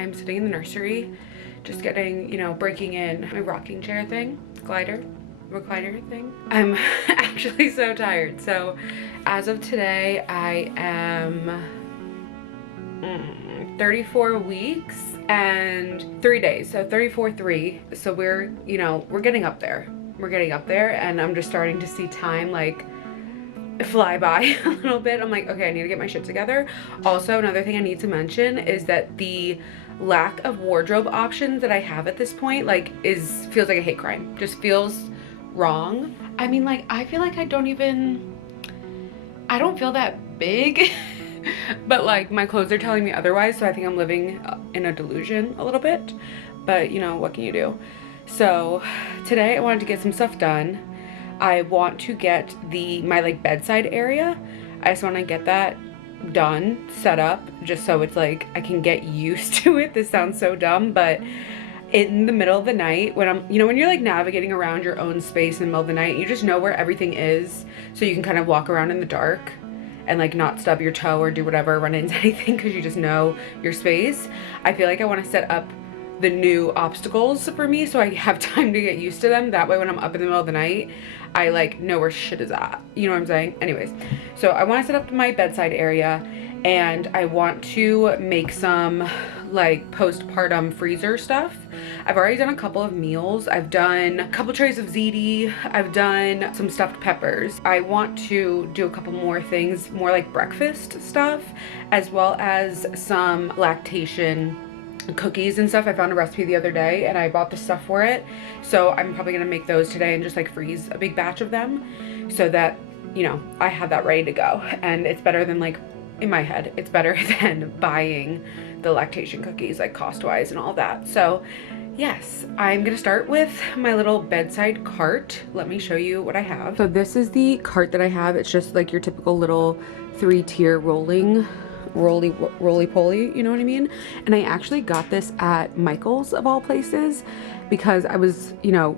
I'm sitting in the nursery, just getting, you know, breaking in my rocking chair thing, recliner thing. I'm actually so tired. So as of today, I am 34 weeks and 3 days. So 34.3. So we're, you know, we're getting up there. We're getting up there, and I'm just starting to see time like fly by a little bit. I'm like, okay, I need to get my shit together. Also, another thing I need to mention is that the lack of wardrobe options that I have at this point like feels like a hate crime. Just feels wrong. I mean, like, I feel like I don't feel that big but like my clothes are telling me otherwise, so I think I'm living in a delusion a little bit, but you know, what can you do? So today I wanted to get some stuff done. I want to get my like bedside area. I just want to get that done, set up, just so it's like I can get used to it. This sounds so dumb, but in the middle of the night when I'm, you know, when you're like navigating around your own space in the middle of the night, you just know where everything is, so you can kind of walk around in the dark and like not stub your toe or do whatever, run into anything, because you just know your space. I feel like I want to set up the new obstacles for me so I have time to get used to them. That way when I'm up in the middle of the night, I like know where shit is at. You know what I'm saying? Anyways, so I want to set up my bedside area, and I want to make some like postpartum freezer stuff. I've already done a couple of meals. I've done a couple trays of ziti. I've done some stuffed peppers. I want to do a couple more things, more like breakfast stuff, as well as some lactation cookies and stuff. I found a recipe the other day and I bought the stuff for it. So I'm probably gonna make those today and just like freeze a big batch of them so that, you know, I have that ready to go. And it's better than, like, in my head, it's better than buying the lactation cookies, like cost-wise and all that. So yes, I'm gonna start with my little bedside cart. Let me show you what I have. So this is the cart that I have. It's just like your typical little 3-tier roly poly, you know what I mean? And I actually got this at Michael's of all places, because I was, you know,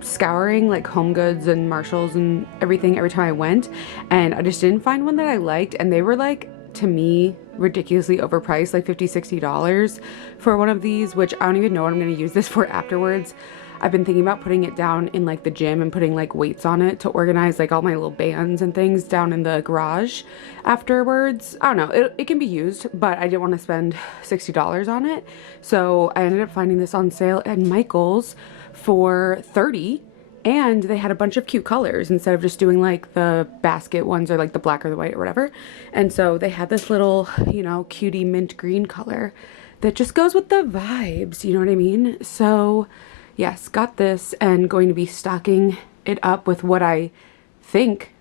scouring like Home Goods and Marshalls and everything every time I went, and I just didn't find one that I liked, and they were like, to me, ridiculously overpriced, like $50-$60 for one of these, which I don't even know what I'm going to use this for afterwards. I've been thinking about putting it down in like the gym and putting like weights on it to organize like all my little bands and things down in the garage afterwards. I don't know, it can be used, but I didn't want to spend $60 on it. So I ended up finding this on sale at Michael's for $30, and they had a bunch of cute colors instead of just doing like the basket ones or like the black or the white or whatever. And so they had this little, you know, cutie mint green color that just goes with the vibes, you know what I mean? So yes, got this, and going to be stocking it up with what I think,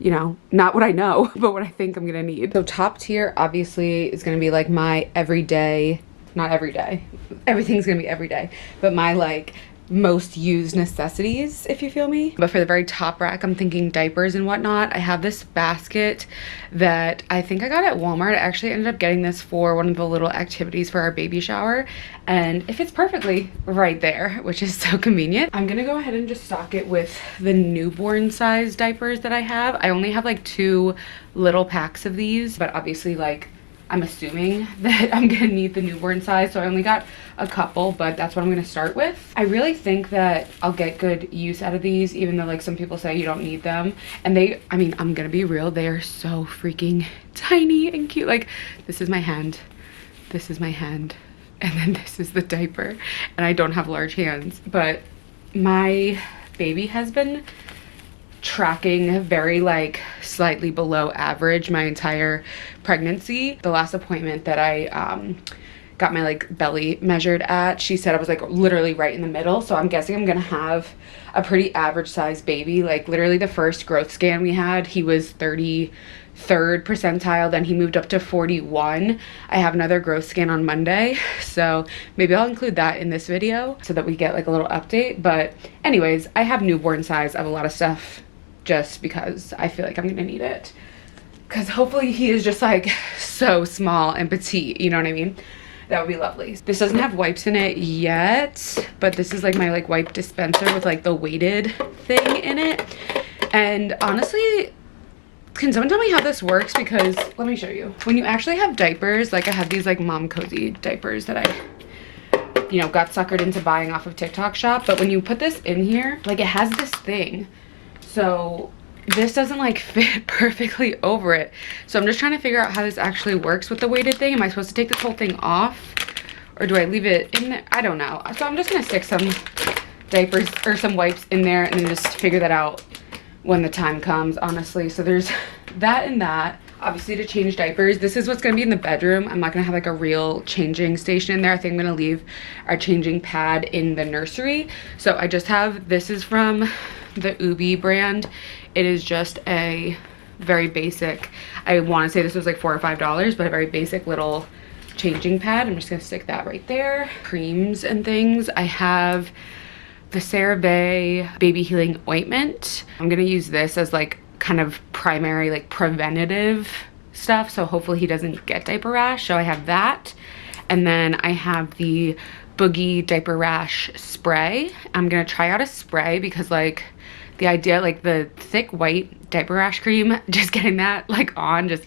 you know, not what I know, but what I think I'm gonna need. So top tier obviously is gonna be like my everyday, not every day, everything's gonna be every day, but my like most used necessities, if you feel me. But for the very top rack, I'm thinking diapers and whatnot. I have this basket that I think I got at Walmart. I actually ended up getting this for one of the little activities for our baby shower, and it fits perfectly right there, which is so convenient. I'm gonna go ahead and just stock it with the newborn size diapers that I have. I only have like 2 little packs of these, but obviously like I'm assuming that I'm gonna need the newborn size, so I only got a couple, but that's what I'm gonna start with. I really think that I'll get good use out of these, even though like some people say you don't need them. And I mean, I'm gonna be real, they are so freaking tiny and cute. Like, this is my hand, this is my hand, and then this is the diaper, and I don't have large hands. But my baby has been tracking very like slightly below average my entire pregnancy. The last appointment that I got my like belly measured at, she said I was like literally right in the middle, so I'm guessing I'm gonna have a pretty average sized baby. Like literally the first growth scan we had, he was 33rd percentile, then he moved up to 41. I have another growth scan on Monday, so maybe I'll include that in this video so that we get like a little update. But anyways, I have newborn size of a lot of stuff just because I feel like I'm gonna need it, because hopefully he is just like so small and petite, you know what I mean? That would be lovely. This doesn't have wipes in it yet, but this is like my like wipe dispenser with like the weighted thing in it. And honestly, Can someone tell me how this works? Because let me show you. When you actually have diapers, like I have these like mom cozy diapers that I, you know, got suckered into buying off of TikTok shop. But when you put this in here, like it has this thing. So this doesn't like fit perfectly over it. So I'm just trying to figure out how this actually works with the weighted thing. Am I supposed to take this whole thing off? Or do I leave it in there? I don't know. So I'm just gonna stick some diapers or some wipes in there and then just figure that out when the time comes, honestly. So there's that and that. Obviously to change diapers, this is what's gonna be in the bedroom. I'm not gonna have like a real changing station in there. I think I'm gonna leave our changing pad in the nursery. So I just have, this is from the Ubi brand. It is just a very basic, I wanna say this was like $4 or $5, but a very basic little changing pad. I'm just gonna stick that right there. Creams and things. I have the CeraVe baby healing ointment. I'm gonna use this as like kind of primary like preventative stuff, so hopefully he doesn't get diaper rash. So I have that, and then I have the Boogie diaper rash spray. I'm gonna try out a spray because like the idea, like the thick white diaper rash cream, just getting that like on, just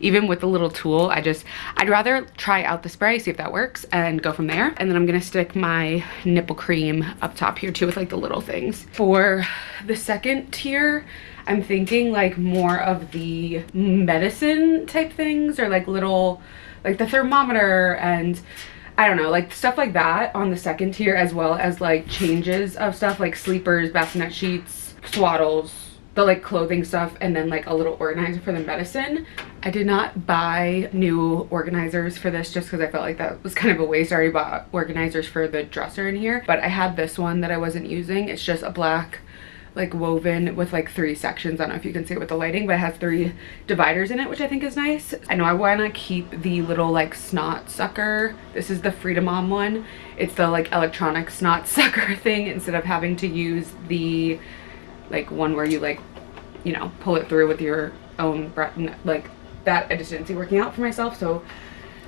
even with the little tool, I'd rather try out the spray, see if that works, and go from there. And then I'm gonna stick my nipple cream up top here too with like the little things. For the second tier, I'm thinking like more of the medicine type things, or like little, like the thermometer and I don't know, like stuff like that on the second tier, as well as like changes of stuff like sleepers, bassinet sheets, swaddles, the like clothing stuff, and then like a little organizer for the medicine. I did not buy new organizers for this just because I felt like that was kind of a waste. I already bought organizers for the dresser in here, but I had this one that I wasn't using. It's just a black like woven with like 3 sections. I don't know if you can see it with the lighting, but it has 3 dividers in it, which I think is nice. I know I want to keep the little like snot sucker. This is the Freedom Mom one. It's the like electronic snot sucker thing, instead of having to use the like one where you like, you know, pull it through with your own breath. Like that I just didn't see working out for myself, so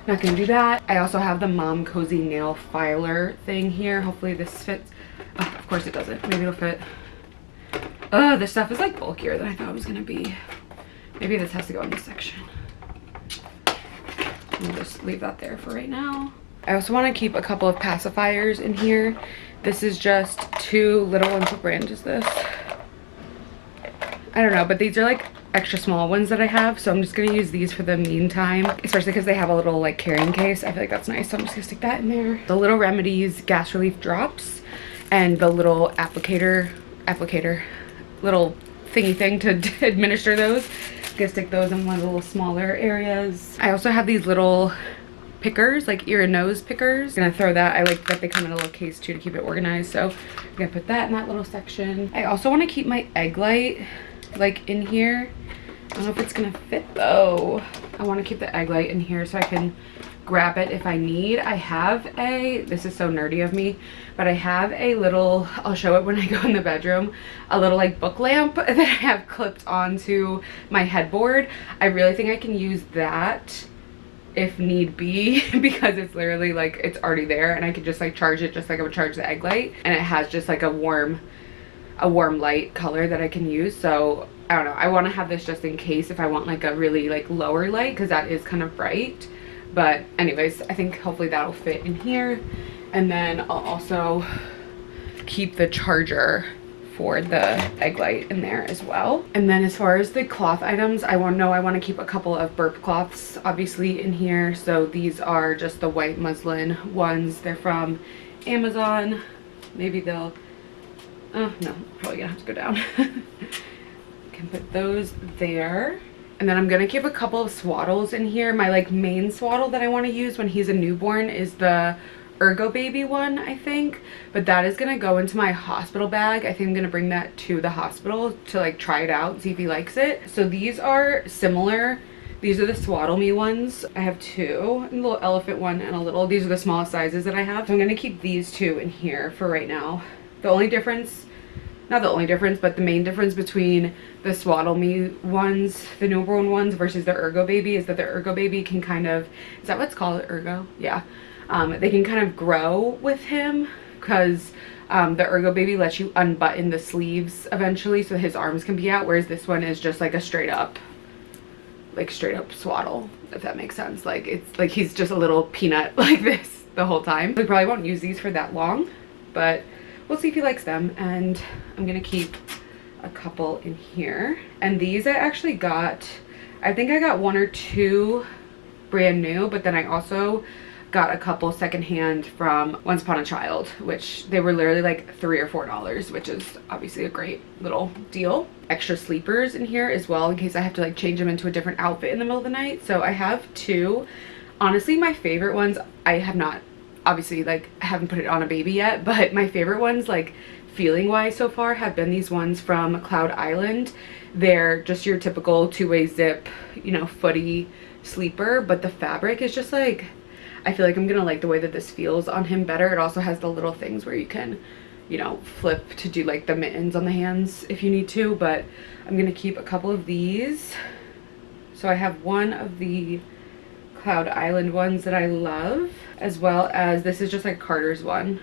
not gonna do that. I also have the Mom Cozy nail filer thing here. Hopefully this fits. Oh, of course it doesn't. Maybe it'll fit. Oh, this stuff is like bulkier than I thought it was gonna be. Maybe this has to go in this section. We'll just leave that there for right now. I also want to keep a couple of pacifiers in here. This is just 2 little ones. What brand is this? I don't know, but these are like extra small ones that I have, so I'm just gonna use these for the meantime, especially because they have a little like carrying case. I feel like that's nice, so I'm just gonna stick that in there. The Little Remedies gas relief drops and the little applicator little thingy thing to administer those. I'm gonna stick those in one of the little smaller areas. I also have these little pickers, like ear and nose pickers. I'm gonna throw that. I like that they come in a little case too to keep it organized, so I'm gonna put that in that little section. I also want to keep my egg light like in here. I don't know if it's gonna fit though. I want to keep the egg light in here so I can grab it if I need. I have a, this is so nerdy of me, but I have a little, I'll show it when I go in the bedroom, a little like book lamp that I have clipped onto my headboard. I really think I can use that if need be, because it's literally like, it's already there and I could just like charge it just like I would charge the egg light, and it has just like a warm light color that I can use. So I don't know, I want to have this just in case if I want like a really like lower light, because that is kind of bright. But anyways, I think hopefully that'll fit in here. And then I'll also keep the charger for the egg light in there as well. And then as far as the cloth items, I want to keep a couple of burp cloths obviously in here. So these are just the white muslin ones. They're from Amazon. Maybe they'll, oh no, probably gonna have to go down. Can put those there. And then I'm gonna keep a couple of swaddles in here. My like main swaddle that I want to use when he's a newborn is the Ergo Baby one, I think. But that is gonna go into my hospital bag. I think I'm gonna bring that to the hospital to like try it out, see if he likes it. So these are similar. These are the Swaddle Me ones. I have 2, a little elephant one and a little, these are the smallest sizes that I have. So I'm gonna keep these 2 in here for right now. The only difference, not the only difference, but the main difference between the Swaddle Me ones, the newborn ones, versus the Ergo Baby is that the Ergo Baby can kind of, is that what's called, Ergo? Yeah. They can kind of grow with him, because the Ergo Baby lets you unbutton the sleeves eventually so his arms can be out, whereas this one is just like a straight up like straight up swaddle, if that makes sense. Like it's like he's just a little peanut like this the whole time. We probably won't use these for that long, but we'll see if he likes them. And I'm gonna keep a couple in here. And these I actually got, I think I got 1 or 2 brand new, but then I also got a couple secondhand from Once Upon a Child, which they were literally like $3 or $4, which is obviously a great little deal. Extra sleepers in here as well in case I have to like change them into a different outfit in the middle of the night. So I have 2. Honestly, my favorite ones, I have not, obviously like I haven't put it on a baby yet, but my favorite ones like feeling wise so far have been these ones from Cloud Island. They're just your typical 2-way zip, you know, footy sleeper, but the fabric is just like, I feel like I'm gonna like the way that this feels on him better. It also has the little things where you can, you know, flip to do like the mittens on the hands if you need to, but I'm gonna keep a couple of these. So I have one of the Cloud Island ones that I love, as well as this is just like Carter's one.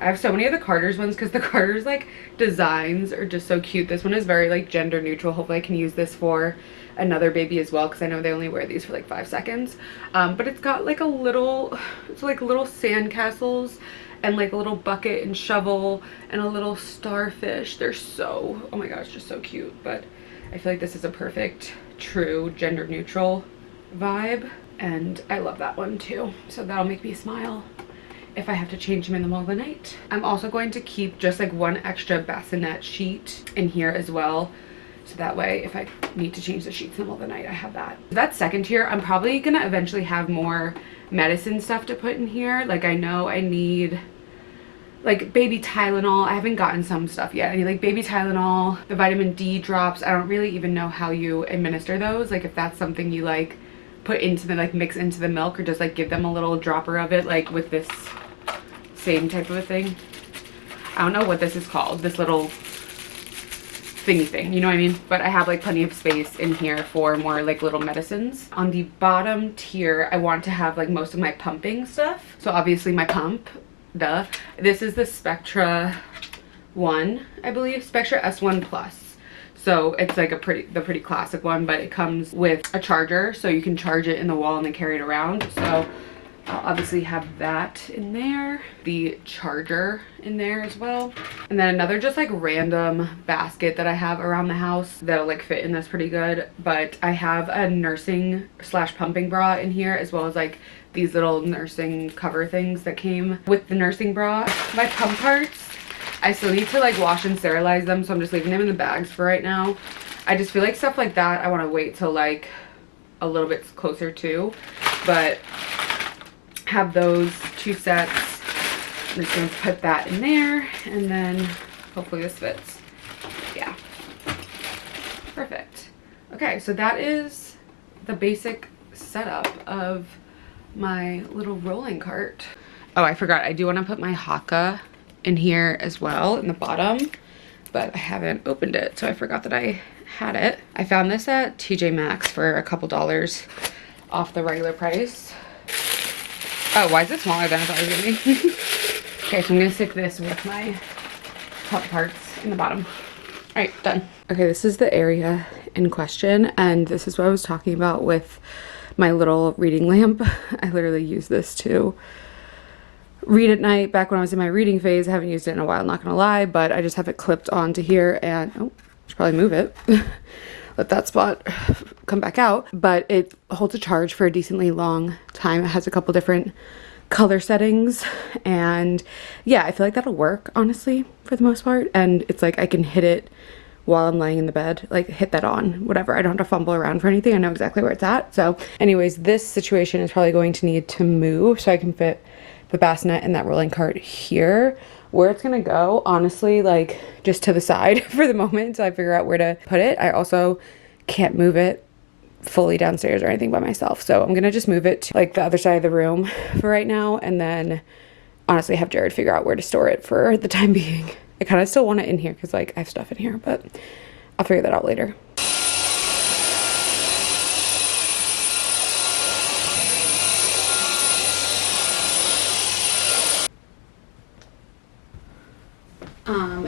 I have so many of the Carter's ones because the Carter's like designs are just so cute. This one is very like gender neutral. Hopefully I can use this for another baby as well, because I know they only wear these for like 5 seconds. But it's got like a little, it's like little sand castles and like a little bucket and shovel and a little starfish. They're so, oh my gosh, just so cute. But I feel like this is a perfect true gender neutral vibe, and I love that one too. So that'll make me smile if I have to change them in the middle of the night. I'm also going to keep just like 1 extra bassinet sheet in here as well. So that way, if I need to change the sheets in the middle of the night, I have that. That second tier, I'm probably gonna eventually have more medicine stuff to put in here. Like I know I need like baby Tylenol. I haven't gotten some stuff yet. I need like baby Tylenol, the vitamin D drops. I don't really even know how you administer those. Like if that's something you like put into the, like mix into the milk, or just like give them a little dropper of it, like with this same type of a thing. I don't know what this is called, this little thingy thing, you know what I mean? But I have like plenty of space in here for more like little medicines. On the bottom tier, I want to have like most of my pumping stuff. So obviously my pump, duh. This is the Spectra one, I believe, Spectra S1 Plus. So it's like the pretty classic one, but it comes with a charger, so you can charge it in the wall and then carry it around. So I'll obviously have that in there, the charger in there as well. And then another just like random basket that I have around the house that'll like fit in this pretty good. But I have a nursing / pumping bra in here, as well as like these little nursing cover things that came with the nursing bra. My pump parts, I still need to like wash and sterilize them, so I'm just leaving them in the bags for right now. I just feel like stuff like that I want to wait till like a little bit closer to, but have those 2 sets. I'm just going to put that in there, and then hopefully this fits. Yeah, perfect. Okay, so that is the basic setup of my little rolling cart. Oh, I forgot, I do want to put my Haka in here as well in the bottom, but I haven't opened it, so I forgot that I had it. I found this at TJ Maxx for a couple dollars off the regular price. Oh, why is it smaller than I thought it was gonna be? Okay, so I'm gonna stick this with my top parts in the bottom. All right, done. Okay, this is the area in question, and this is what I was talking about with my little reading lamp. I literally use this to read at night. Back when I was in my reading phase, I haven't used it in a while, not gonna lie, but I just have it clipped onto here, and oh, I should probably move it. Let that spot come back out, but it holds a charge for a decently long time. It has a couple different color settings, and yeah, I feel like that'll work honestly for the most part. And it's like I can hit it while I'm laying in the bed, like hit that on, whatever. I don't have to fumble around for anything. I know exactly where it's at. So anyways, this situation is probably going to need to move so I can fit the bassinet in that rolling cart here. Where it's gonna go, honestly, like just to the side for the moment until I figure out where to put it. I also can't move it fully downstairs or anything by myself, so I'm gonna just move it to like the other side of the room for right now, and then honestly have Jared figure out where to store it for the time being. I kind of still want it in here because like I have stuff in here, but I'll figure that out later.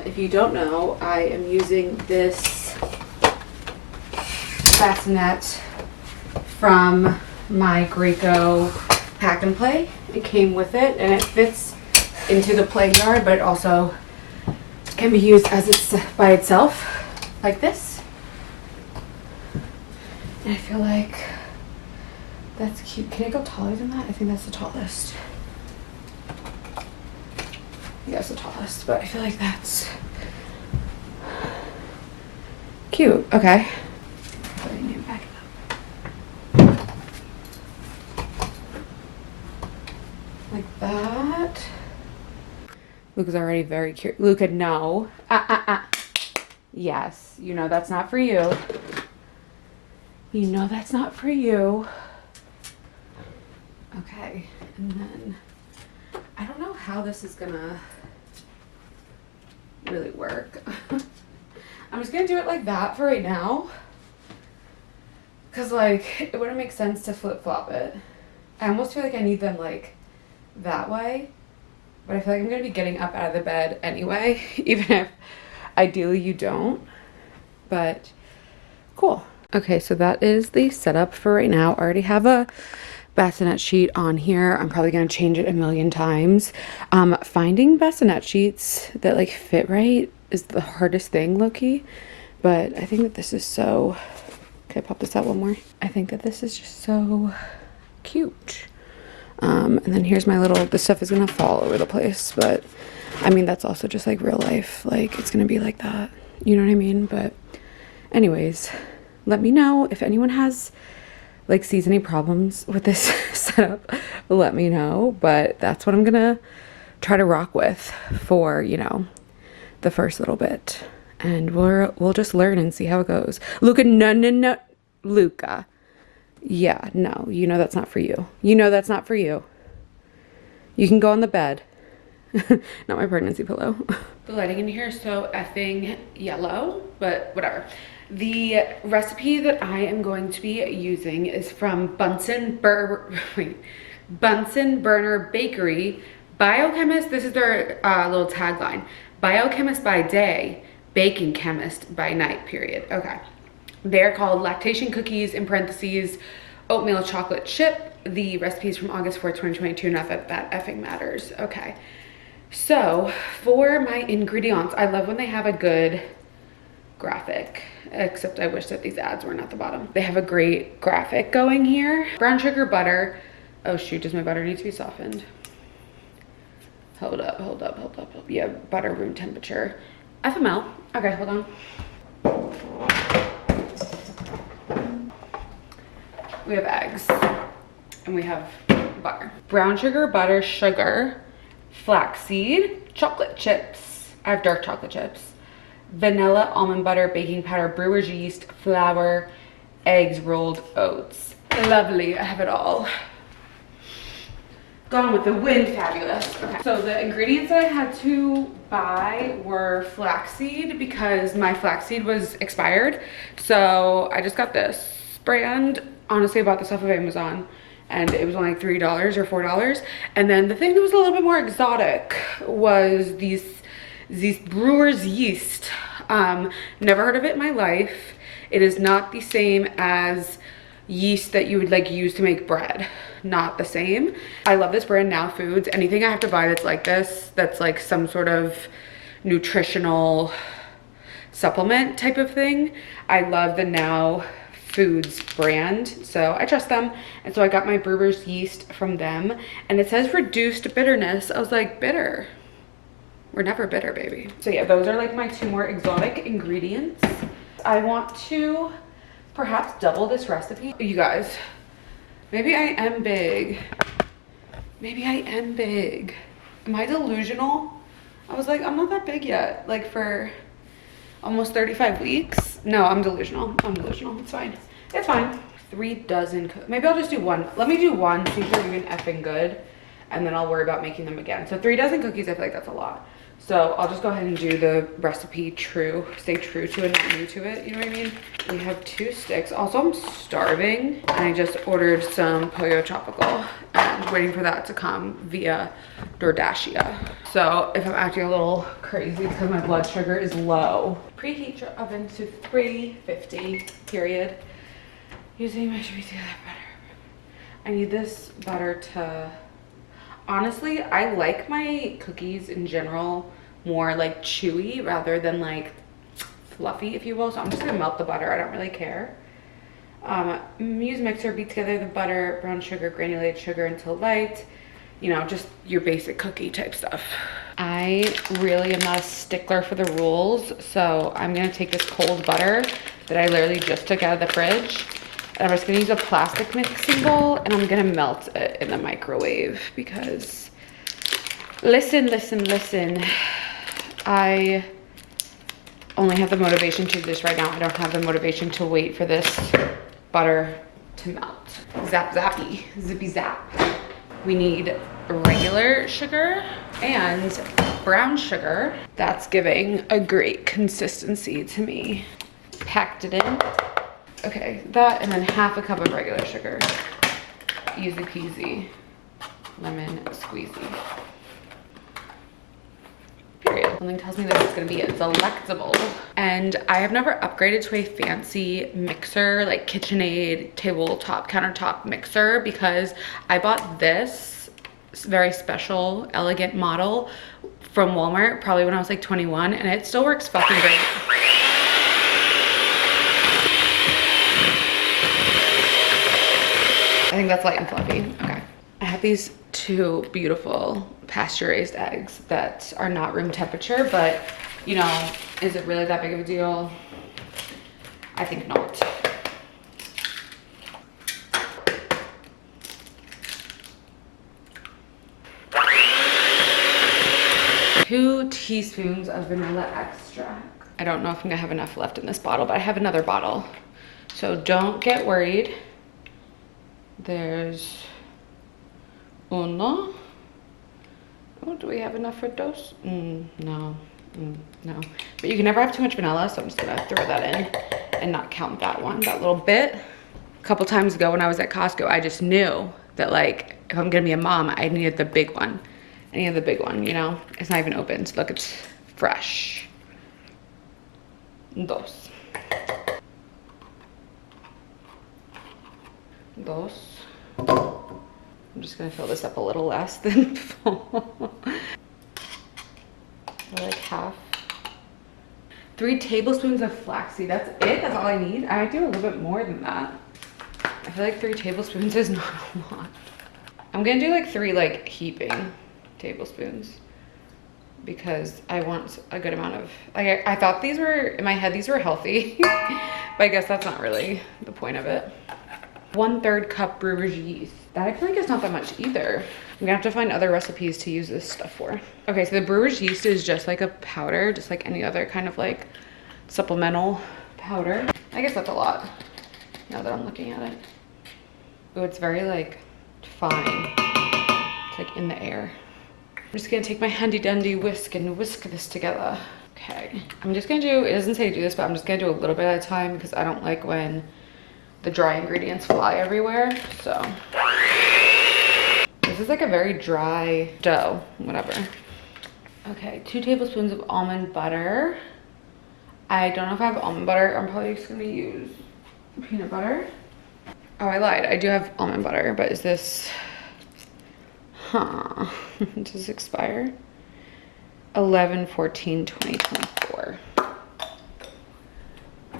If you don't know, I am using this bassinet from my Graco Pack and Play. It came with it and it fits into the play yard, but it also can be used as it's by itself, like this. And I feel like that's cute. Can it go taller than that? I think that's the tallest. Yeah, it's the tallest, but I feel like that's cute. Okay. Back it up. Like that. Luca's already very curious. Luca, no. Yes, you know that's not for you. You know that's not for you. Okay, and then I don't know how this is gonna really work. I'm just gonna do it like that for right now. Cause like, it wouldn't make sense to flip-flop it. I almost feel like I need them like that way. But I feel like I'm gonna be getting up out of the bed anyway, even if ideally you don't. But cool. Okay, so that is the setup for right now. I already have a bassinet sheet on here. I'm probably gonna change it a million times. Finding bassinet sheets that like fit right is the hardest thing, low-key. But I think that this is so, can I pop this out one more? I think that this is just so cute. And then here's my little, this stuff is gonna fall over the place, but I mean, that's also just like real life. Like it's gonna be like that, you know what I mean? But anyways, let me know if anyone has like sees any problems with this setup, let me know. But that's what I'm gonna try to rock with for, you know, the first little bit. And we'll just learn and see how it goes. Luca, no, Luca. Yeah, no, you know that's not for you. You know that's not for you. You can go on the bed. Not my pregnancy pillow. The lighting in here is so effing yellow, but whatever. The recipe that I am going to be using is from Bunsen Burner Bakery. Biochemist, this is their little tagline. Biochemist by day, baking chemist by night, period. Okay. They're called lactation cookies, in parentheses, oatmeal chocolate chip. The recipe is from August 4th, 2022. Not that that effing matters. Okay. So for my ingredients, I love when they have a good graphic, except I wish that these ads weren't at the bottom. They have a great graphic going here. Brown sugar, butter. Oh shoot, does my butter need to be softened? Hold up. Yeah, butter room temperature. FML. Okay, hold on. We have eggs and we have butter. Brown sugar, butter, sugar, flaxseed, chocolate chips. I have dark chocolate chips. Vanilla, almond butter, baking powder, brewer's yeast, flour, eggs, rolled oats. Lovely, I have it all. Gone with the wind, fabulous. Okay. So the ingredients that I had to buy were flaxseed because my flaxseed was expired. So I just got this brand. Honestly, I bought this off of Amazon and it was only like $3 or $4. And then the thing that was a little bit more exotic was these brewer's yeast. Never heard of it in my life. It is not the same as yeast that you would like use to make bread. Not the same. I love this brand, Now Foods. Anything I have to buy that's like this, that's like some sort of nutritional supplement type of thing, I love the Now Foods brand, so I trust them. And so I got my brewer's yeast from them, and it says reduced bitterness. I was like, bitter? We're never bitter, baby. So yeah, those are like my two more exotic ingredients. I want to perhaps double this recipe. You guys, maybe I am big. Maybe I am big. Am I delusional? I was like, I'm not that big yet. Like for almost 35 weeks. No, I'm delusional. I'm delusional. It's fine. It's fine. 3 dozen. Maybe I'll just do one. Let me do one, see if they're even effing good. And then I'll worry about making them again. So 3 dozen cookies, I feel like that's a lot. So I'll just go ahead and do the recipe true, stay true to it, not new to it, you know what I mean? We have 2 sticks. Also, I'm starving and I just ordered some Pollo Tropical and waiting for that to come via DoorDashia. So if I'm acting a little crazy because my blood sugar is low. Preheat your oven to 350, period. Using my sweet butter. I need this butter to, honestly, I like my cookies in general more like chewy rather than like fluffy, if you will. So I'm just gonna melt the butter. I don't really care. Use mixer, beat together the butter, brown sugar, granulated sugar until light. You know, just your basic cookie type stuff. I really am not a stickler for the rules, so I'm gonna take this cold butter that I literally just took out of the fridge, and I'm just gonna use a plastic mixing bowl, and I'm gonna melt it in the microwave because, listen, I only have the motivation to do this right now. I don't have the motivation to wait for this butter to melt. Zap zappy, zippy zap. We need regular sugar and brown sugar. That's giving a great consistency to me. Packed it in. Okay, that and then half a cup of regular sugar. Easy peasy, lemon squeezy. Period. Something tells me that it's gonna be delectable. And I have never upgraded to a fancy mixer, like KitchenAid tabletop countertop mixer, because I bought this very special, elegant model from Walmart probably when I was like 21, and it still works fucking great. I think that's light and fluffy. Okay. I have these two beautiful pasture-raised eggs that are not room temperature, but you know, is it really that big of a deal? I think not. Two teaspoons of vanilla extract. I don't know if I'm gonna have enough left in this bottle, but I have another bottle. So don't get worried. There's uno. Oh, do we have enough for dos? No. No. But you can never have too much vanilla, so I'm just gonna throw that in and not count that one, that little bit. A couple times ago when I was at Costco, I just knew that like, if I'm gonna be a mom, I needed the big one. I needed the big one, you know? It's not even opened. Look, it's fresh. Dos. I'm just gonna fill this up a little less than full. Like half. 3 tablespoons of flaxseed. That's it? That's all I need? I do a little bit more than that. I feel like 3 tablespoons is not a lot. I'm gonna do like 3 like heaping tablespoons because I want a good amount of, like I thought these were, in my head, these were healthy, but I guess that's not really the point of it. 1/3 cup brewer's yeast. That I feel like is not that much either. I'm gonna have to find other recipes to use this stuff for. Okay, so the brewer's yeast is just like a powder, just like any other kind of like supplemental powder. I guess that's a lot now that I'm looking at it. Oh, it's very like fine. It's like in the air. I'm just gonna take my handy dandy whisk and whisk this together. Okay, I'm just gonna do, it doesn't say to do this, but I'm just gonna do a little bit at a time because I don't like when the dry ingredients fly everywhere, so. This is like a very dry dough, whatever. Okay, 2 tablespoons of almond butter. I don't know if I have almond butter. I'm probably just gonna use peanut butter. Oh, I lied. I do have almond butter, but is this, does this expire? 11/14/2024.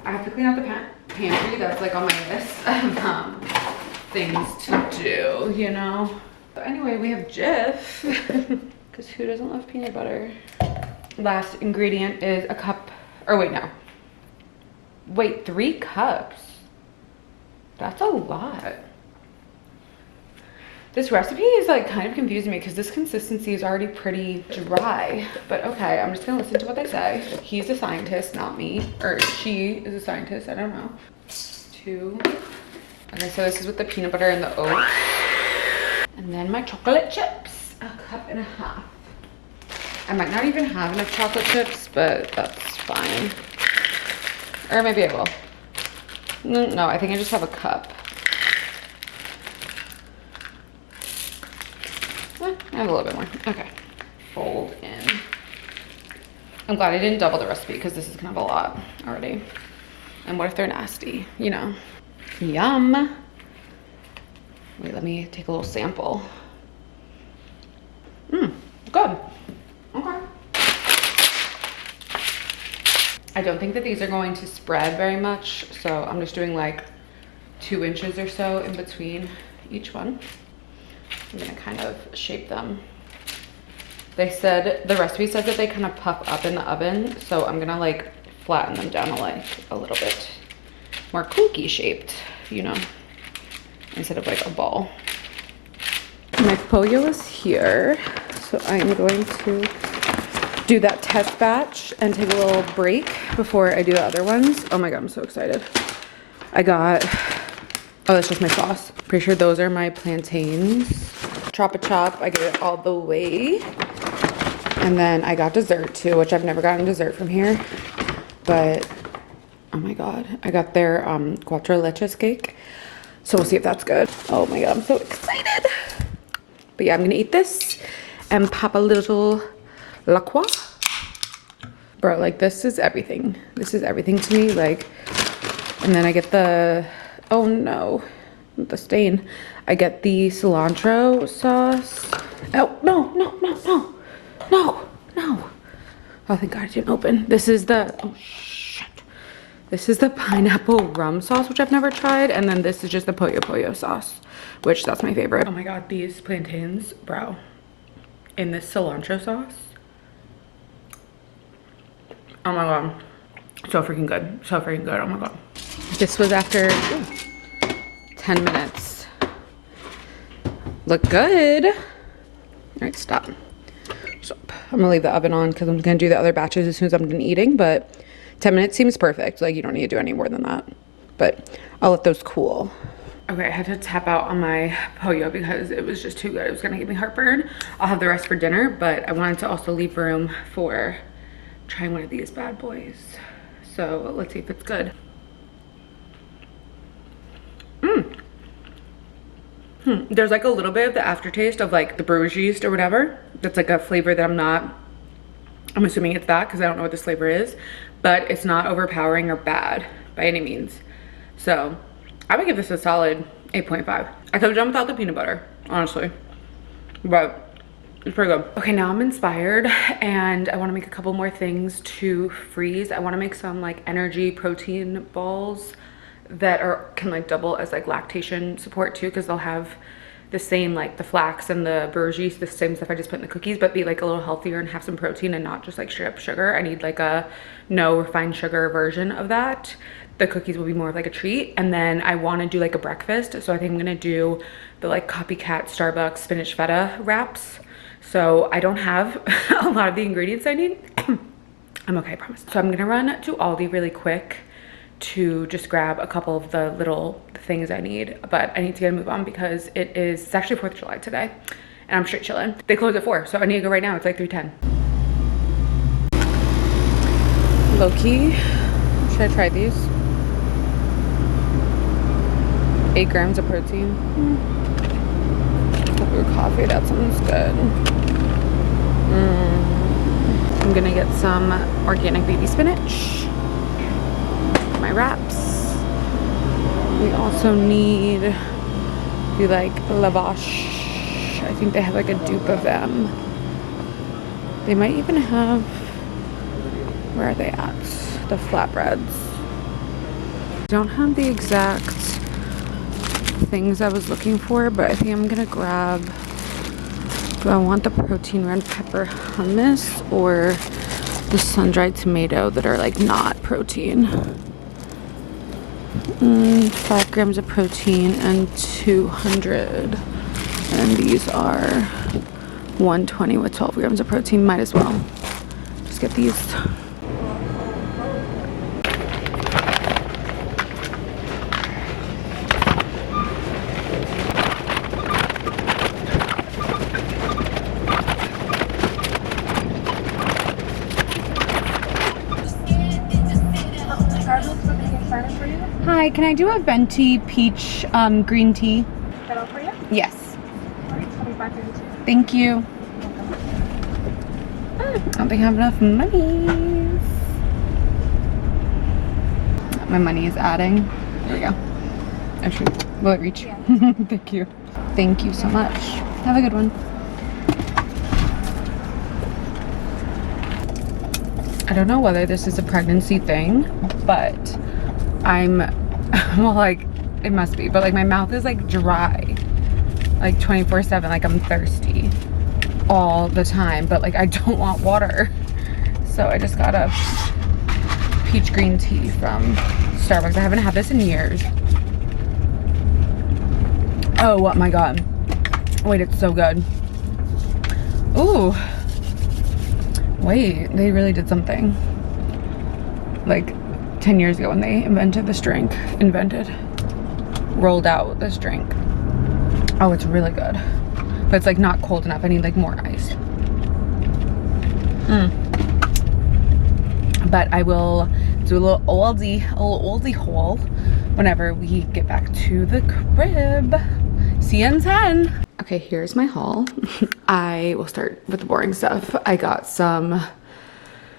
I have to clean out the pantry. That's like on my list of things to do, you know? But anyway, we have Jif, because who doesn't love peanut butter? Last ingredient is a cup, or wait, no. Wait, 3 cups? That's a lot. This recipe is like kind of confusing me because this consistency is already pretty dry, but okay, I'm just gonna listen to what they say. He's a scientist, not me, or she is a scientist, I don't know. 2. Okay, so this is with the peanut butter and the oats. And then my chocolate chips, 1.5 cups. I might not even have enough chocolate chips, but that's fine. Or maybe I will. No, I think I just have a cup. I have a little bit more. Okay. Fold in. I'm glad I didn't double the recipe because this is kind of a lot already. And what if they're nasty? You know. Yum. Wait, let me take a little sample. Good. Okay. I don't think that these are going to spread very much, so I'm just doing like 2 inches or so in between each one. I'm gonna kind of shape them. They said, the recipe says that they kind of puff up in the oven, so I'm gonna like flatten them down like a little bit more cookie shaped, you know, instead of like a ball. My pollo is here, so I'm going to do that test batch and take a little break before I do the other ones. Oh my god, I'm so excited. I got, oh, that's just my sauce. Pretty sure those are my plantains. Chop a chop, I get it all the way. And then I got dessert too, which I've never gotten dessert from here. But, oh my god, I got their cuatro leches cake. So we'll see if that's good. Oh my god, I'm so excited. But yeah, I'm gonna eat this and pop a little La Croix. Bro, like this is everything. This is everything to me, like, and then I get the, oh no, the stain. I get the cilantro sauce. Oh, no, no, no, no, no, no. Oh, thank God it didn't open. This is the, oh shit. This is the pineapple rum sauce, which I've never tried. And then this is just the pollo sauce, which that's my favorite. Oh my God, these plantains, bro, in this cilantro sauce. Oh my God, so freaking good, so freaking good, oh my God. This was after 10 minutes. Look good. All right, stop. I'm gonna leave the oven on because I'm gonna do the other batches as soon as I'm done eating, but 10 minutes seems perfect. Like you don't need to do any more than that, but I'll let those cool. Okay, I had to tap out on my pollo because it was just too good. It was gonna give me heartburn. I'll have the rest for dinner, but I wanted to also leave room for trying one of these bad boys. So let's see if it's good. There's like a little bit of the aftertaste of like the brewer's yeast or whatever. That's like a flavor that I'm assuming it's that because I don't know what this flavor is, but it's not overpowering or bad by any means. So I would give this a solid 8.5. I could have done without the peanut butter, honestly, but it's pretty good. Okay, now I'm inspired and I want to make a couple more things to freeze. I want to make some like energy protein balls that can like double as like lactation support too, because they'll have the same, like the flax and the brewer's yeast, the same stuff I just put in the cookies, but be like a little healthier and have some protein and not just like straight up sugar. I need like a no refined sugar version of that. The cookies will be more of like a treat. And then I want to do like a breakfast, so I think I'm gonna do the like copycat Starbucks spinach feta wraps. So I don't have a lot of the ingredients I need. I'm okay, I promise. So I'm gonna run to Aldi really quick to just grab a couple of the little things I need, but I need to get a move on because it's actually 4th of July today and I'm straight chilling. They close at 4, so I need to go right now. It's like 3:10. Low-key, should I try these? 8 grams of protein. Ooh, coffee, that sounds good. I'm gonna get some organic baby spinach. My wraps. We also need the like lavash. I think they have like a dupe of them. They might even have, where are they at? The flatbreads. I don't have the exact things I was looking for, but I think I'm gonna grab, do I want the protein red pepper hummus or the sun-dried tomato that are like not protein? 5 grams of protein and 200, and these are 120 with 12 grams of protein. Might as well just get these. Hi, can I do a venti peach green tea? That all for you? Yes. Alright, I'll be back in 2. Thank you. I don't think I have enough money. My money is adding. There we go. Actually, will it reach? Yeah. Thank you. Thank you so much. Have a good one. I don't know whether this is a pregnancy thing, but I'm, well, like, it must be, but like my mouth is like dry, like 24/7, like I'm thirsty all the time, but like I don't want water. So I just got a peach green tea from Starbucks. I haven't had this in years. Oh my God. Wait, it's so good. Ooh. Wait, they really did something. Like 10 years ago when they invented this drink. Rolled out this drink. Oh, it's really good. But it's like not cold enough. I need like more ice. But I will do a little Aldi haul whenever we get back to the crib. See you in 10. Okay, here's my haul. I will start with the boring stuff. I got some,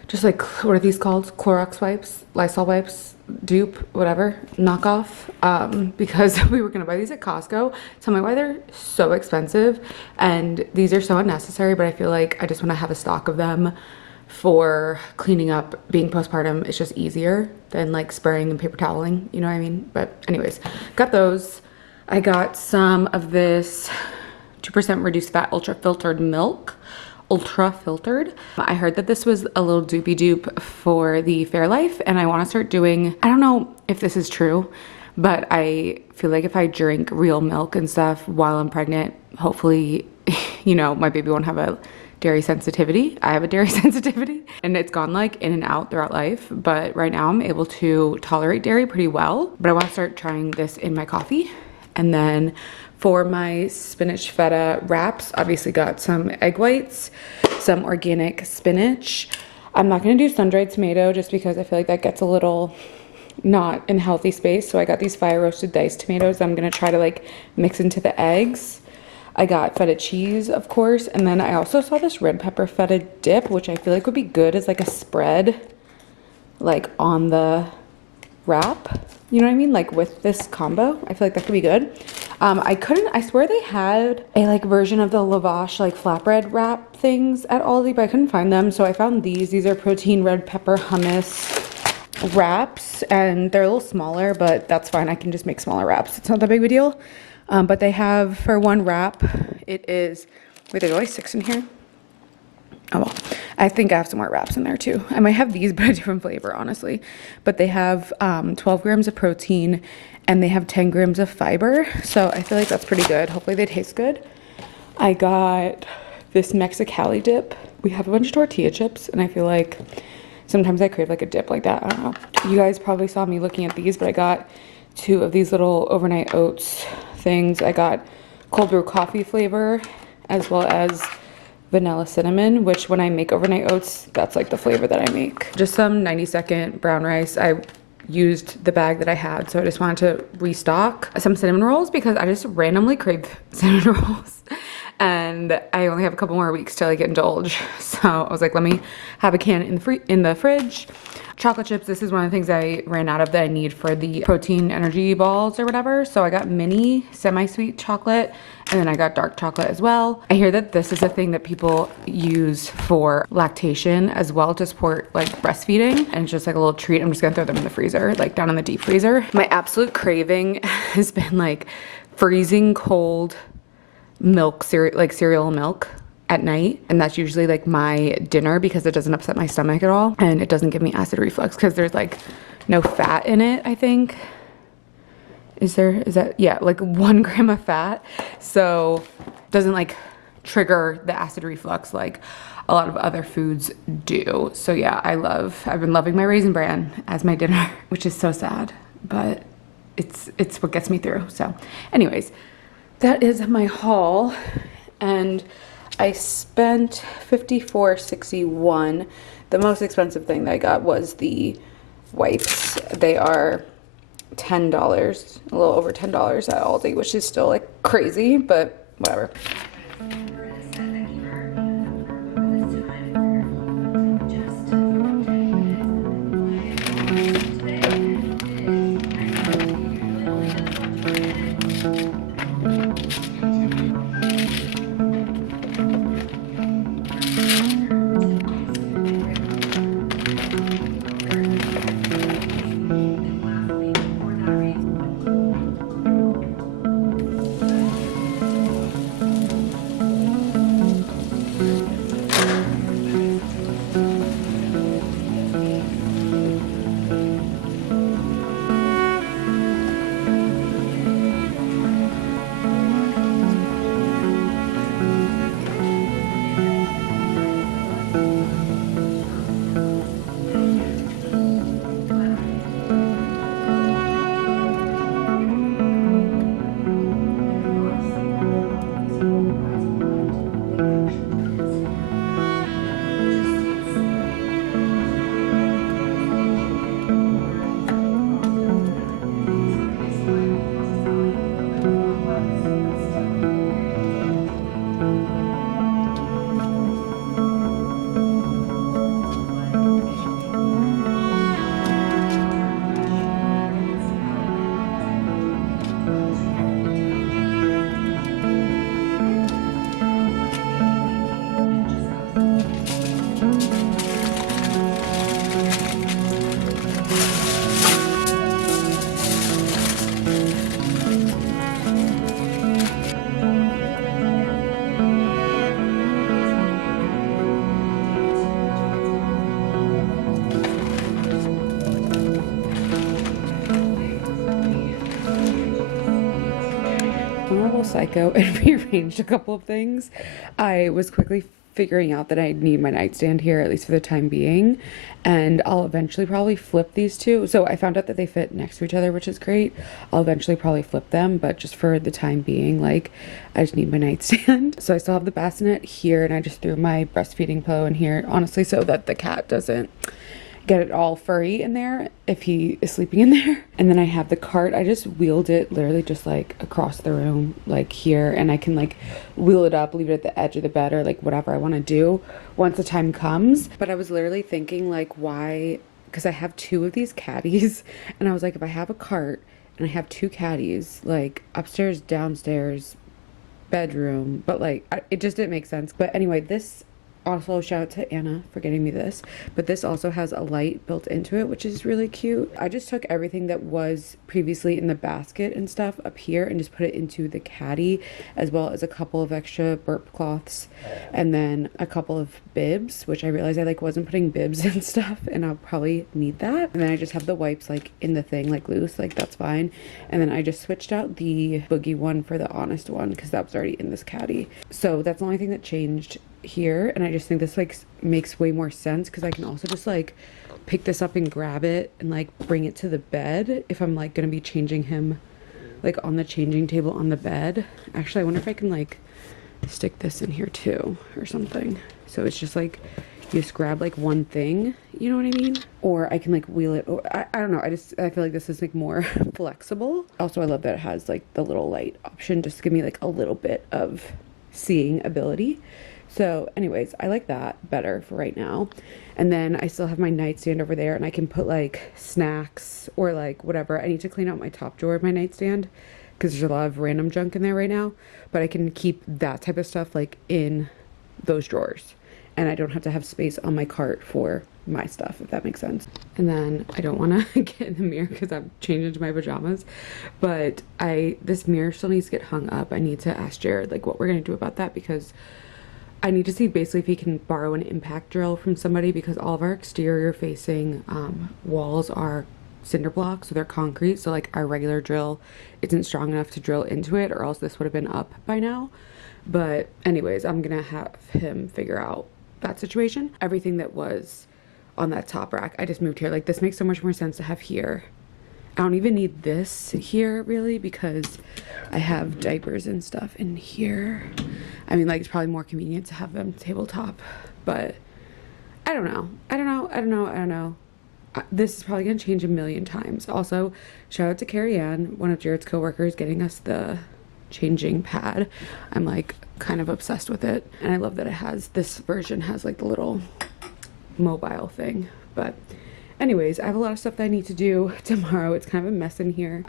just like, what are these called? Clorox wipes, Lysol wipes, dupe, whatever, knockoff. Because we were gonna buy these at Costco. Tell me why they're so expensive. And these are so unnecessary, but I feel like I just wanna have a stock of them for cleaning up. Being postpartum, it's just easier than like spraying and paper toweling, you know what I mean? But anyways, got those. I got some of this 2% reduced fat ultra filtered milk. Ultra filtered. I heard that this was a little doopy dupe for the Fairlife, and I want to start doing, I don't know if this is true, but I feel like if I drink real milk and stuff while I'm pregnant, hopefully, you know, my baby won't have a dairy sensitivity. I have a dairy sensitivity, and it's gone like in and out throughout life, but right now I'm able to tolerate dairy pretty well. But I want to start trying this in my coffee. And then for my spinach feta wraps, obviously got some egg whites, some organic spinach. I'm not gonna do sun-dried tomato just because I feel like that gets a little not in healthy space. So I got these fire roasted diced tomatoes I'm gonna try to like mix into the eggs. I got feta cheese, of course. And then I also saw this red pepper feta dip, which I feel like would be good as like a spread, like on the wrap. You know what I mean? Like with this combo, I feel like that could be good. I swear they had a like version of the lavash like flatbread wrap things at Aldi, but I couldn't find them. So I found these. These are protein red pepper hummus wraps, and they're a little smaller, but that's fine. I can just make smaller wraps. It's not that big of a deal. But they have, for one wrap, it is, wait, there's only 6 in here. Oh well, I think I have some more wraps in there too. I might have these, but a different flavor, honestly. But they have 12 grams of protein, and they have 10 grams of fiber. So I feel like that's pretty good. Hopefully they taste good. I got this Mexicali dip. We have a bunch of tortilla chips, and I feel like sometimes I crave like a dip like that. I don't know. You guys probably saw me looking at these, but I got 2 of these little overnight oats things. I got cold brew coffee flavor, as well as vanilla cinnamon, which when I make overnight oats, that's like the flavor that I make. Just some 90-second brown rice. I used the bag that I had, so I just wanted to restock some cinnamon rolls because I just randomly crave cinnamon rolls. And I only have a couple more weeks till I get indulge. So I was like, let me have a can in the fridge. Chocolate chips, this is one of the things I ran out of that I need for the protein energy balls or whatever. So I got mini semi-sweet chocolate, and then I got dark chocolate as well. I hear that this is a thing that people use for lactation as well, to support like breastfeeding, and it's just like a little treat. I'm just gonna throw them in the freezer, like down in the deep freezer. My absolute craving has been like freezing cold milk, cereal milk at night, and that's usually like my dinner because it doesn't upset my stomach at all, and it doesn't give me acid reflux because there's like no fat in it. I think is that yeah, like 1 gram of fat, so it doesn't like trigger the acid reflux like a lot of other foods do. So yeah, I've been loving my Raisin Bran as my dinner, which is so sad, but it's what gets me through. So anyways, that is my haul, and I spent $54.61. The most expensive thing that I got was the wipes. They are $10, a little over $10 at Aldi, which is still like crazy, but whatever. psycho and rearranged a couple of things. I was quickly figuring out that I need my nightstand here, at least for the time being, and I'll eventually probably flip these two. So I found out that they fit next to each other, which is great. I'll eventually probably flip them, but just for the time being, like, I just need my nightstand. So I still have the bassinet here, and I just threw my breastfeeding pillow in here, honestly, so that the cat doesn't get it all furry in there if he is sleeping in there. And then I have the cart. I just wheeled it literally just like across the room, like here, and I can like wheel it up, leave it at the edge of the bed, or like whatever I want to do once the time comes. But I was literally thinking, like, why, because I have two of these caddies, and I was like, if I have a cart and I have two caddies, like upstairs, downstairs, bedroom, but like it just didn't make sense. But anyway, this also, shout out to Anna for getting me this, but this also has a light built into it, which is really cute. I just took everything that was previously in the basket and stuff up here and just put it into the caddy, as well as a couple of extra burp cloths and then a couple of bibs, which I realized I like wasn't putting bibs and stuff, and I'll probably need that. And then I just have the wipes like in the thing, like loose, like that's fine. And then I just switched out the boogie one for the honest one because that was already in this caddy. So that's the only thing that changed here, and I just think this like makes way more sense because I can also just like pick this up and grab it and like bring it to the bed if I'm like gonna be changing him like on the changing table on the bed. Actually, I wonder if I can like stick this in here too or something, so it's just like you just grab like one thing, you know what I mean? Or I can like wheel it, or I don't know, I feel like this is like more flexible. Also, I love that it has like the little light option just to give me like a little bit of seeing ability. So anyways, I like that better for right now. And then I still have my nightstand over there, and I can put like snacks or like whatever. I need to clean out my top drawer of my nightstand because there's a lot of random junk in there right now, but I can keep that type of stuff like in those drawers, and I don't have to have space on my cart for my stuff, if that makes sense. And then I don't want to get in the mirror because I've changed into my pajamas, but this mirror still needs to get hung up. I need to ask Jared like what we're gonna do about that, because I need to see basically if he can borrow an impact drill from somebody, because all of our exterior facing walls are cinder blocks, so they're concrete, so like our regular drill isn't strong enough to drill into it, or else this would have been up by now. But anyways, I'm gonna have him figure out that situation. Everything that was on that top rack I just moved here. Like, this makes so much more sense to have here. I don't even need this here really, because I have diapers and stuff in here. I mean, like, it's probably more convenient to have them tabletop, but I don't know. This is probably gonna change a million times. Also, shout out to Carrie Ann, one of Jared's coworkers, getting us the changing pad. I'm like kind of obsessed with it, and I love that it has, this version has like the little mobile thing. But anyways, I have a lot of stuff that I need to do tomorrow. It's kind of a mess in here.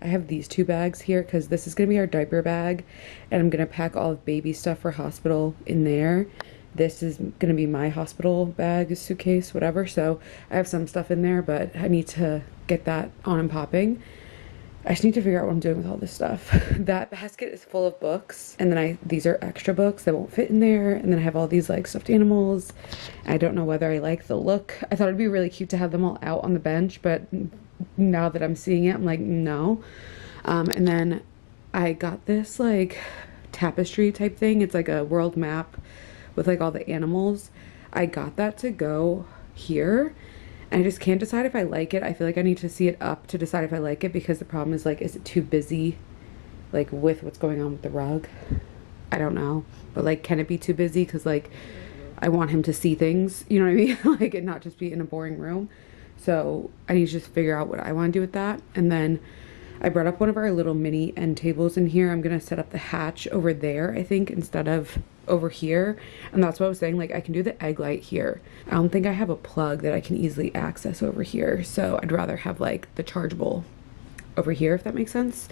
I have these two bags here because this is gonna be our diaper bag, and I'm gonna pack all of baby stuff for hospital in there. This is gonna be my hospital bag, suitcase, whatever. So I have some stuff in there, but I need to get that on and popping. I just need to figure out what I'm doing with all this stuff. That basket is full of books, and then these are extra books that won't fit in there, and then I have all these like stuffed animals. I don't know whether I like the look. I thought it'd be really cute to have them all out on the bench, but now that I'm seeing it, I'm like, no. And then I got this like tapestry type thing. It's like a world map with like all the animals. I got that to go here, and I just can't decide if I like it. I feel like I need to see it up to decide if I like it, because the problem is like, is it too busy like with what's going on with the rug? I don't know, but like, can it be too busy? Because like, I want him to see things, you know what I mean? Like, and not just be in a boring room. So I need to just figure out what I want to do with that. And then I brought up one of our little mini end tables in here. I'm gonna set up the hatch over there, I think, instead of over here. And that's what I was saying, like, I can do the egg light here. I don't think I have a plug that I can easily access over here, so I'd rather have like the chargeable over here, if that makes sense.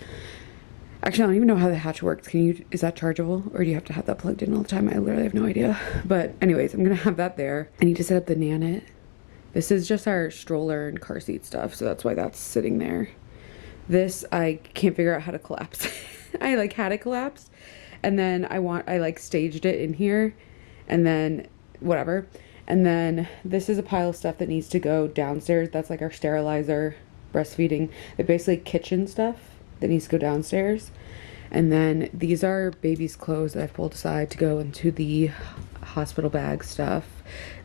Actually, I don't even know how the hatch works. Is that chargeable, or do you have to have that plugged in all the time? I literally have no idea. But anyways, I'm gonna have that there. I need to set up the Nanit. This is just our stroller and car seat stuff, so that's why that's sitting there. This, I can't figure out how to collapse. I like had it collapsed, and then I like staged it in here, and then whatever. And then this is a pile of stuff that needs to go downstairs. That's like our sterilizer, breastfeeding, basically kitchen stuff that needs to go downstairs. And then these are baby's clothes that I've pulled aside to go into the hospital bag stuff.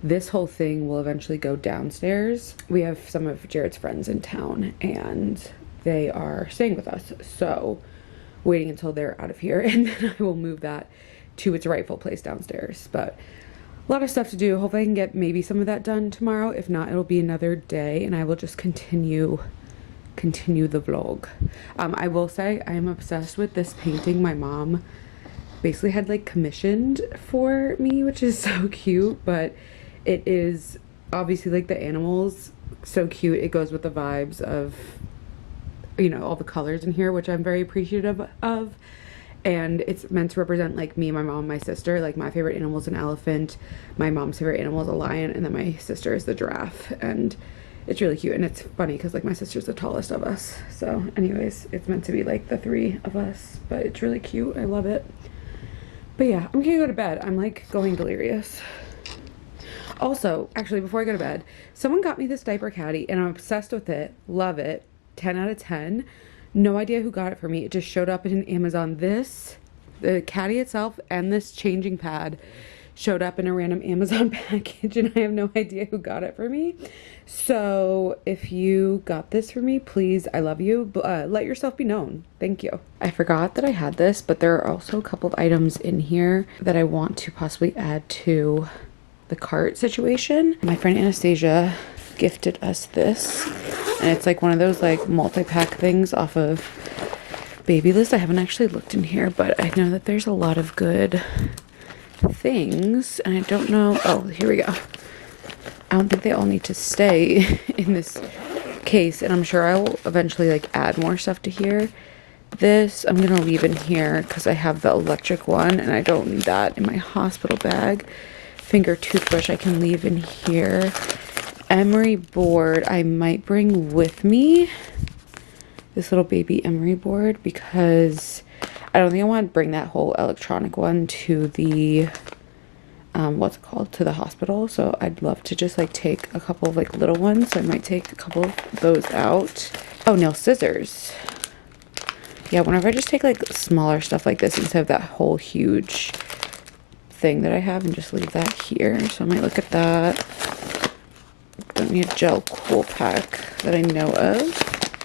This whole thing will eventually go downstairs. We have some of Jared's friends in town and they are staying with us. So waiting until they're out of here and then I will move that to its rightful place downstairs. But a lot of stuff to do. Hopefully I can get maybe some of that done tomorrow. If not, it'll be another day and I will just continue the vlog. I will say I am obsessed with this painting my mom basically had like commissioned for me, which is so cute, but it is obviously like the animals, so cute. It goes with the vibes of, you know, all the colors in here, which I'm very appreciative of. And it's meant to represent like me, my mom, and my sister. Like my favorite animal is an elephant, my mom's favorite animal is a lion, and then my sister is the giraffe. And it's really cute, and it's funny because like my sister's the tallest of us. So anyways, it's meant to be like the three of us, but it's really cute. I love it. But yeah, I'm gonna go to bed. I'm like going delirious. Also, actually, before I go to bed, someone got me this diaper caddy and I'm obsessed with it. Love it. 10 out of 10. No idea who got it for me. It just showed up in Amazon. The caddy itself and this changing pad showed up in a random Amazon package and I have no idea who got it for me. So if you got this for me, please, I love you. Let yourself be known. Thank you. I forgot that I had this, but there are also a couple of items in here that I want to possibly add to the cart situation. My friend Anastasia gifted us this, and it's like one of those like multi-pack things off of Babylist. I haven't actually looked in here, but I know that there's a lot of good things, and I don't know. Oh, here we go. I don't think they all need to stay in this case, and I'm sure I will eventually like add more stuff to here. This I'm gonna leave in here because I have the electric one and I don't need that in my hospital bag. Finger toothbrush I can leave in here. Emery board I might bring with me. This little baby emery board because I don't think I want to bring that whole electronic one to the what's it called, to the hospital. So I'd love to just like take a couple of like little ones. So I might take a couple of those out. Oh, nail scissors. Yeah, whenever I just take like smaller stuff like this instead of that whole huge thing that I have and just leave that here. So I might look at that. Don't need a gel cool pack that I know of.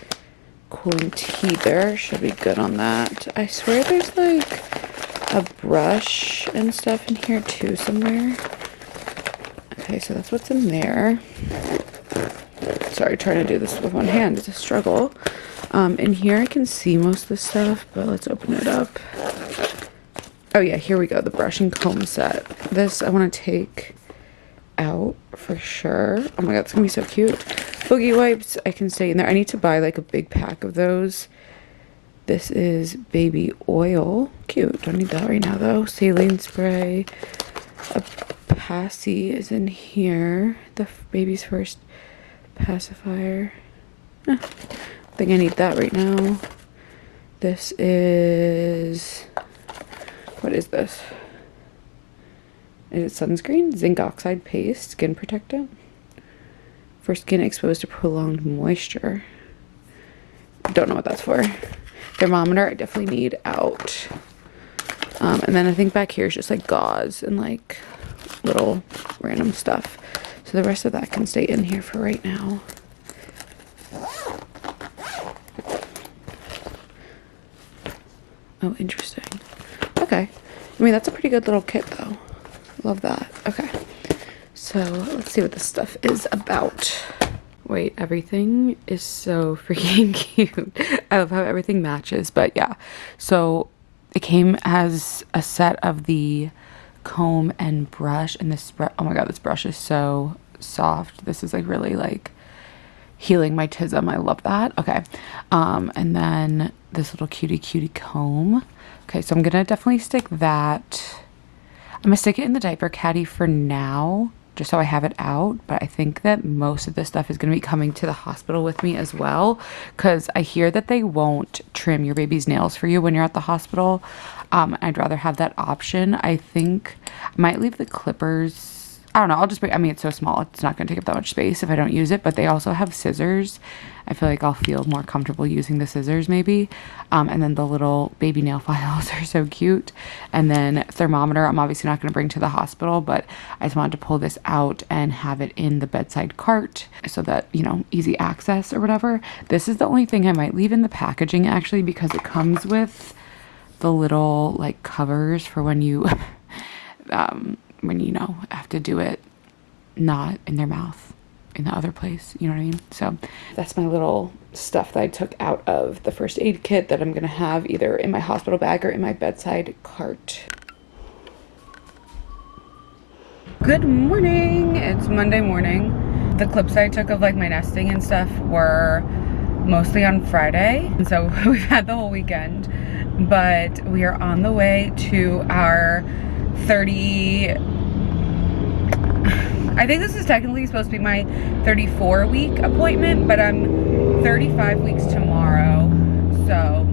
Cooling tea there should be good on that. I swear there's like a brush and stuff in here too somewhere. Okay, so that's what's in there. Sorry, trying to do this with one hand is a struggle. In here I can see most of the stuff, but let's open it up. Oh yeah, here we go, the brush and comb set. This I want to take out for sure. Oh my god, it's gonna be so cute. Boogie wipes, I can stay in there. I need to buy like a big pack of those. This is baby oil. Cute. Don't need that right now though. Saline spray. A passy is in here. The baby's first pacifier. I think I need that right now. This is... what is this? Is it sunscreen? Zinc oxide paste. Skin protectant. For skin exposed to prolonged moisture. Don't know what that's for. Thermometer I definitely need out. And then I think back here is just like gauze and like little random stuff. So the rest of that can stay in here for right now. Oh, interesting. Okay. I mean, that's a pretty good little kit though. Love that. Okay. So let's see what this stuff is about. Wait, everything is so freaking cute. I love how everything matches, but yeah. So it came as a set of the comb and brush, and this oh my god, this brush is so soft. This is like really like healing my tism. I love that. Okay. And then this little cutie comb. Okay, so I'm gonna definitely stick that. I'm gonna stick it in the diaper caddy for now, just so I have it out, but I think that most of this stuff is going to be coming to the hospital with me as well, because I hear that they won't trim your baby's nails for you when you're at the hospital. I'd rather have that option. I think I might leave the clippers I don't know, I'll just bring, I mean, it's so small, it's not gonna take up that much space if I don't use it, but they also have scissors. I feel like I'll feel more comfortable using the scissors maybe. And then the little baby nail files are so cute. And then thermometer, I'm obviously not gonna bring to the hospital, but I just wanted to pull this out and have it in the bedside cart so that, you know, easy access or whatever. This is the only thing I might leave in the packaging actually, because it comes with the little like covers for when you, when you know, have to do it not in their mouth, in the other place, you know what I mean? So that's my little stuff that I took out of the first aid kit that I'm gonna have either in my hospital bag or in my bedside cart. Good morning, it's Monday morning. The clips I took of like my nesting and stuff were mostly on Friday, and so we've had the whole weekend, but we are on the way to our 30, I think this is technically supposed to be my 34-week appointment, but I'm 35 weeks tomorrow, so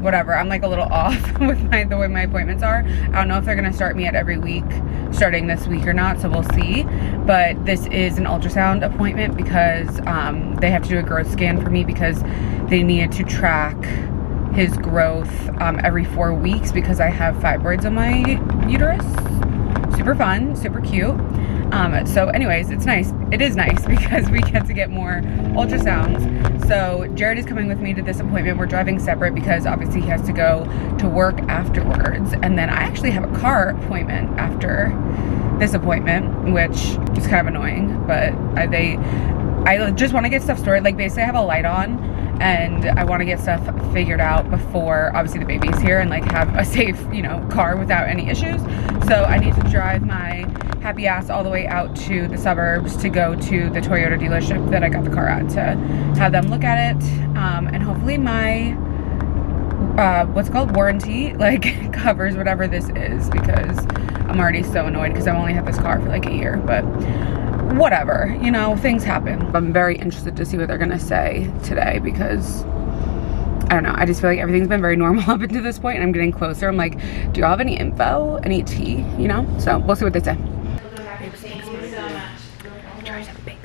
whatever. I'm like a little off with the way my appointments are. I don't know if they're gonna start me at every week starting this week or not, so we'll see. But this is an ultrasound appointment because they have to do a growth scan for me because they needed to track his growth every 4 weeks because I have fibroids on my uterus. Super fun, super cute. So anyways, it's nice. It is nice because we get to get more ultrasounds. So Jared is coming with me to this appointment. We're driving separate because obviously he has to go to work afterwards. And then I actually have a car appointment after this appointment, which is kind of annoying, but I just want to get stuff sorted. Like basically I have a light on and I want to get stuff figured out before obviously the baby's here and like have a safe, you know, car without any issues. So I need to drive my happy ass all the way out to the suburbs to go to the Toyota dealership that I got the car at to have them look at it, and hopefully my what's it called, warranty like covers whatever this is, because I'm already so annoyed because I've only had this car for like a year, but whatever, you know, things happen. I'm very interested to see what they're gonna say today because I don't know, I just feel like everything's been very normal up until this point and I'm getting closer. I'm like, do y'all have any info, any tea, you know? So we'll see what they say. Try some big